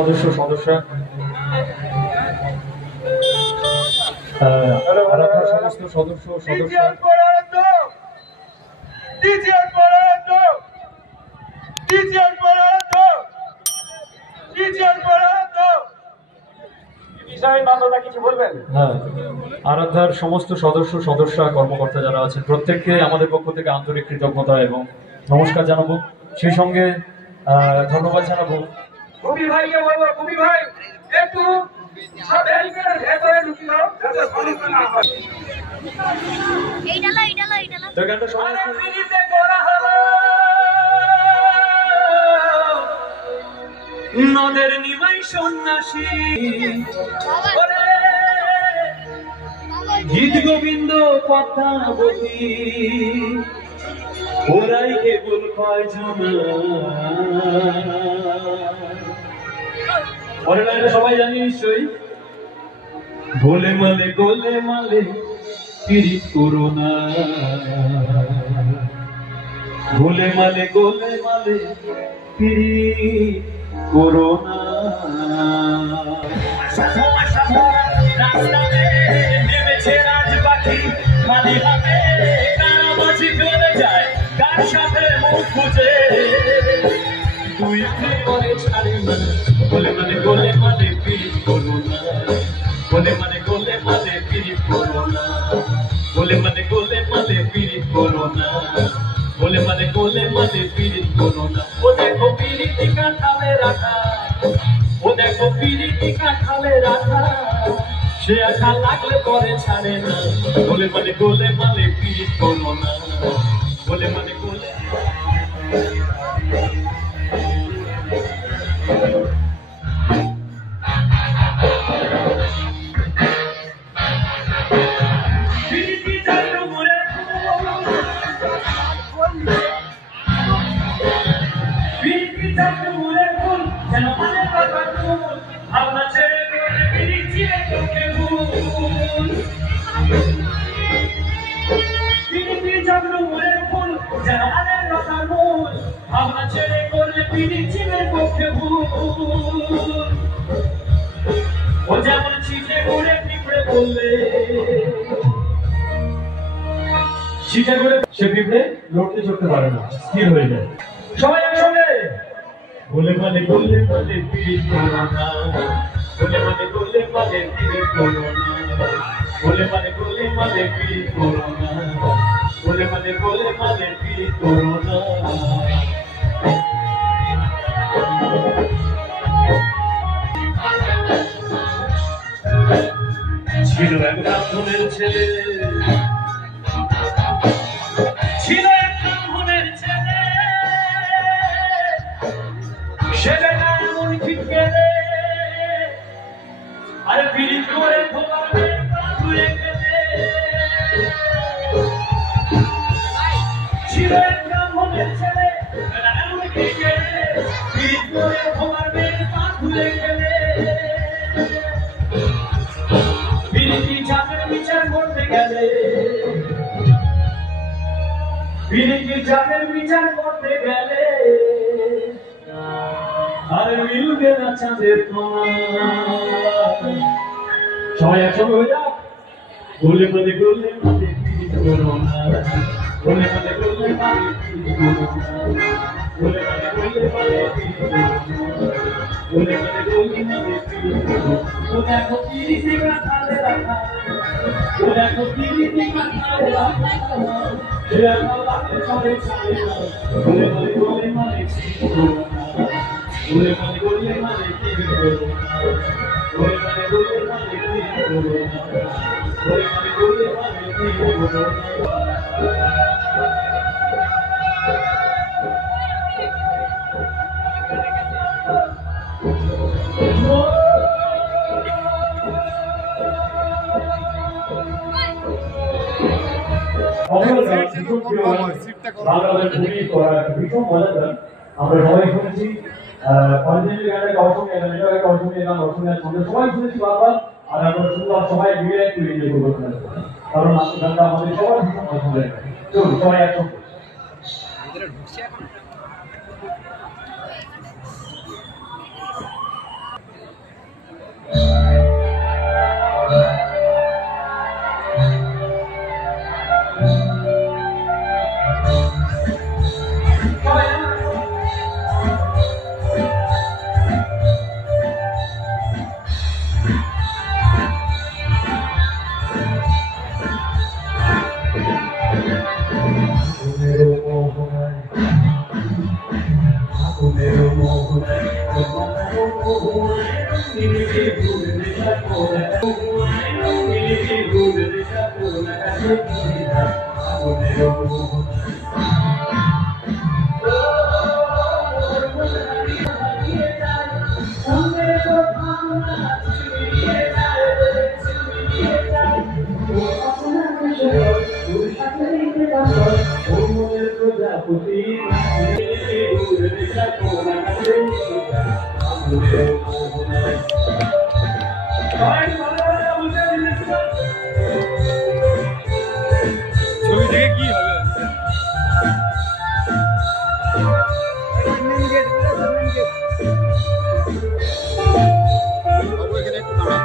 সদস্য সমস্ত সদস্য আরাধ্যার সমস্ত সদস্য কর্মকর্তা যারা আছেন প্রত্যেককে আমাদের পক্ষ থেকে আন্তরিক কৃতজ্ঞতা এবং নমস্কার জানাবো। সেই সঙ্গে ধন্যবাদ জানাবো কবি ভাইকে বলবো, কবি ভাই একটু ভেতরে ঢুকি দাও যাতে সমস্যা না হয়। তো গানটা সবাই নদের নিমাই সন্ন্যাসী গীত গোবিন্দ কথা বলি ওরাই কেবল কয়জন সবাই জানি নিশ্চয়ই। গোলে মালে পিরিত করো না, গোলে মালে পিরিত করো না। নেমেছে রাজ পাখি খালি হাতে কারাবাজি করে যায় কার সাথে মুখ খুঁজে তুই করে ছাড়ে না। গোলে মালে পিরিত করো না, গোলে মালে পিরিত করো না, গোলে মালে পিরিত করো না, গোলে মালে পিরিত করো না। ও দেখো পিরিতি কাঠালে রাখা, ও দেখো পিরিতি কাঠালে রাখা, সে আশা লাগলে পরে ছাড়ে না। গোলে মালে পিরিত করো না, গোলে মালে ও যেমন ছিটে ঘুরে পিঁপড়ে বললে, ছিটে ঘুরে সে পিঁপড়ে লড়তে চড়তে পারে না, স্থির হয়ে যায়। সবাই একসঙ্গে গোলে মালে পিরিত করো না, গোলে মালে পিরিত করো না, গোলে মালে পিরিত করো না, গোলে মালে পিরিত করো না। ছিল এক ব্রাহ্মণের ছেলে, ছিল এক ব্রাহ্মণের ছেলে, ছেলেটা এমন ছিটকে আরে পিরিত করে ধোয়াবে ধুয়ে গেলে। ছিল এক ব্রাহ্মণের ছেলে, এমন ছিটকে পিরিত করে ধোয়াবে পা ধুয়ে গেলে। পিরিতি জাতের বিচার করতে গেলে, পিরিতি জাতের বিচার করতে গেলে আর মিলবে না চাঁদের কোনা। সবাই একসঙ্গে হয়ে যাক। গোলে মালে পিরিত করো না, গোলে মালে পিরিত করো না, গোলে মালে পিরিত করো না, গোলে মালে পিরিত করো না। ও দেখো পিরিতি কাঠালে রাখা, ও দেখো পিরিতি কাঠালে রাখা, সে আশা লাগলে পরে ছাড়ে না। গোলে মালে পিরিত করো না, গোলে মালে পিরিত করো না, গোলে মালে পিরিত করো না, গোলে মালে পিরিত করো না। ভীষণ মজাদার, আমরা সবাই শুনেছি। সবাই শুনেছি বারবার, আর আমরা শুনলাম সবাই মিলে একটু এনজয় করবো, কারণ গানটা আমাদের সবার ভীষণ পছন্দ লাগে। চলুন সবাই একসঙ্গে। ছবি থেকে কি হবে? বাবু এখানে একটু দাঁড়ান।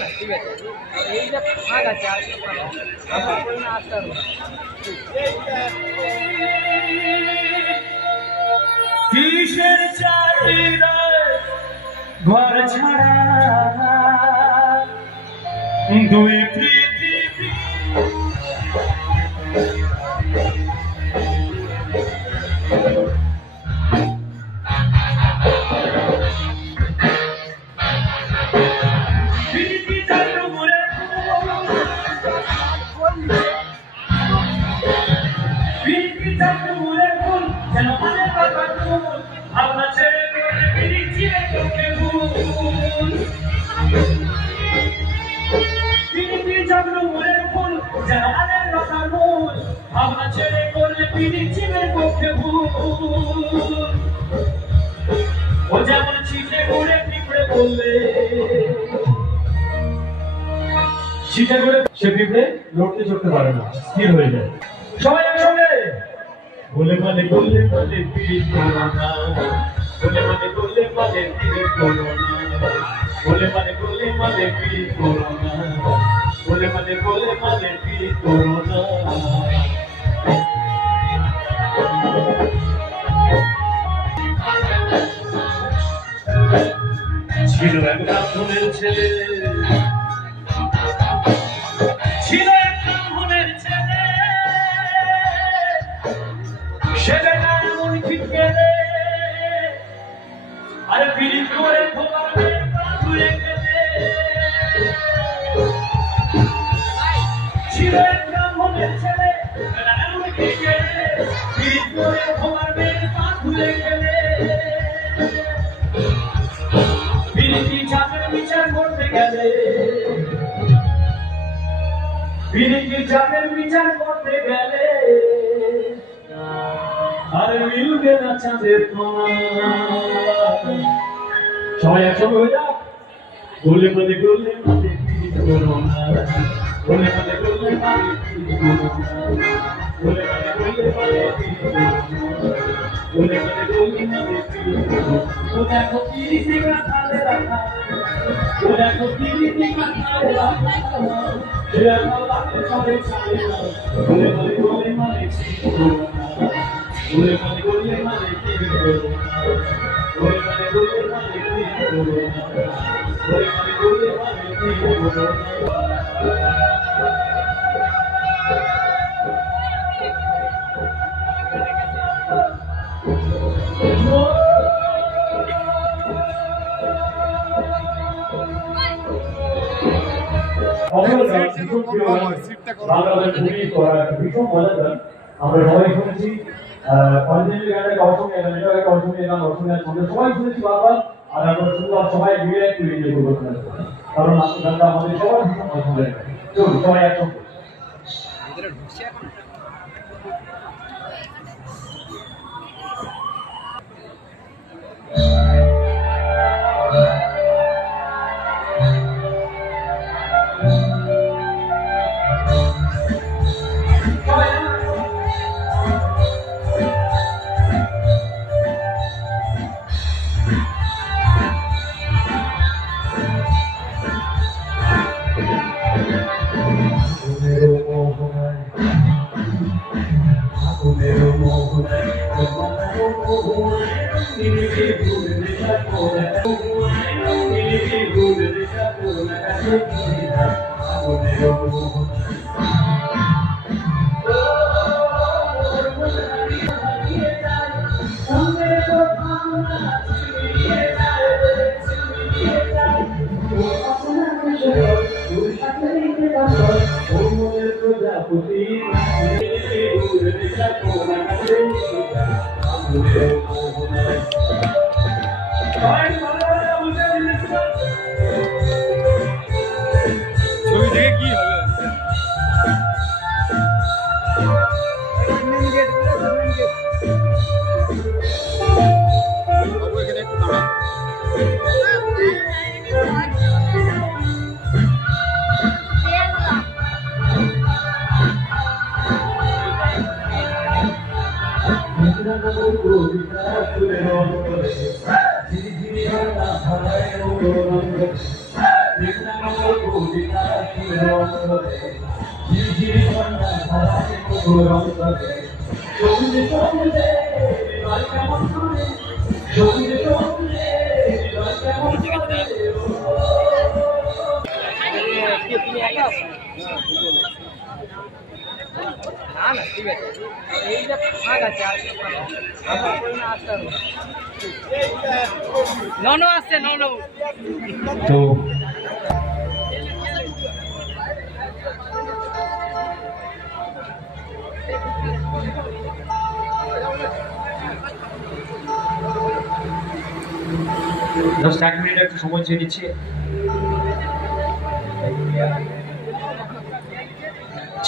না ঠিক আছে এইটা ফাঁক আছে আমার করে না আসতে হবে কিসের চাহিদায় ঘর ছাড়া দুই পৃথিবী ও যেমন ছিটে করে পিঁপড়ে বললে ছিটে করে সে পিঁপড়ে লড়তে চড়তে পারে না, স্থির হয়ে যায়। সবাই একসঙ্গে বলে মানে বললে মানে পিড়ি করো না, বলে মানে বললে মানে পিড়ি করো না, বলে মানে বললে মানে পিড়ি করো না, বলে মানে বললে মানে পিড়ি করো না। ছিল এক ব্রাহ্মণের ছেলে, ছিল এক ব্রাহ্মণের ছেলে, ছেলে না এমন ঠিক গেলে আরে পিড়ি করে ধোয়াবে ধুয়ে গেলে। ছিল এক ব্রাহ্মণের ছেলে, ছেলে এমন ঠিক গেলে পিড়ি করে ধোয়াবে ধুয়ে গেলে। পিড়িতি চাপের বিচার করতে গেলে, পিড়িতি চাপের বিচার করতে গেলে আর মিলবে না চাঁদের কোনা। সবাই একসঙ্গে হয়ে যাক, গোলে মানে গোলে মানে পিড়ি করো না, গোলে মানে গোলে মানে পিড়ি করো না, গোলে মানে গোলে মানে পিড়ি করো না, গোলে মানে গোলে মানে পিড়ি করো না। ও দেখো পিড়িতে কাঁথালে রাখা, ও দেখো পিড়িতে কাঁথালে রাখা, সে এখন রাতে চলে ছাড়ে না, গোলে মানে গোলে মানে পিড়ি করো না, গোলে মানে গোলে মানে পিড়ি করো না, গোলে মানে গোলে মানে পিড়ি করো না, গোলে মানে গোলে মানে পিড়ি করো না। ভীষণ মজাদার। আমরা সবাই শুনেছি অরিজিনাল গানটাকে অসমীয়া গান, এটাকে অসমীয়া গান, অসমীয়া ছন্দ সবাই শুনেছি বারবার। আর আমরা শুনলাম সবাই মিলে একটু এনজয় করবো, কারণ আসল গানটা আমাদের সবার ভীষণ পছন্দের। চলুন সবাই একসঙ্গে। ছবি দেখে কি হবে? বাবু এখানে একটু দাঁড়ান। তুমি একা আছো? না না ঠিক আছে, এই যে ফাঁক আছে আর আমার পরে না আসতে হবে। ননো আসছে, ননো তো জাস্ট 1 মিনিট একটু সময় চেয়ে নিচ্ছি।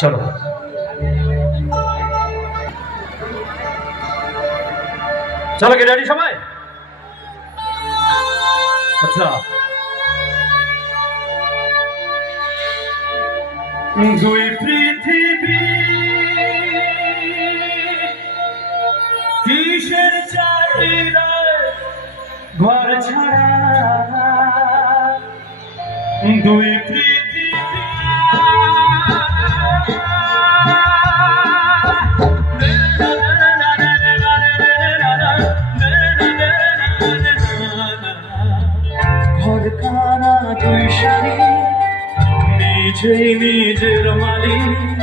চলো চলো কি রেডি সবাই? আচ্ছা, দুই পৃথিবী কিসের চাহিদায় ঘর ছাড়া, দুই পৃথিবী ঘর কানা দুই শাড়ি, নিজেই নিজের মালিক,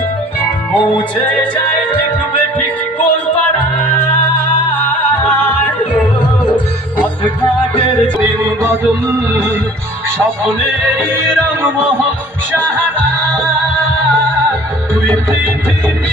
পৌঁছে যায় ঠিক বেঠিক কোন পাড়ায়। পথঘাটের দিন বদল, স্বপ্নের রংমোহন সাহারা, দুই পৃথিবী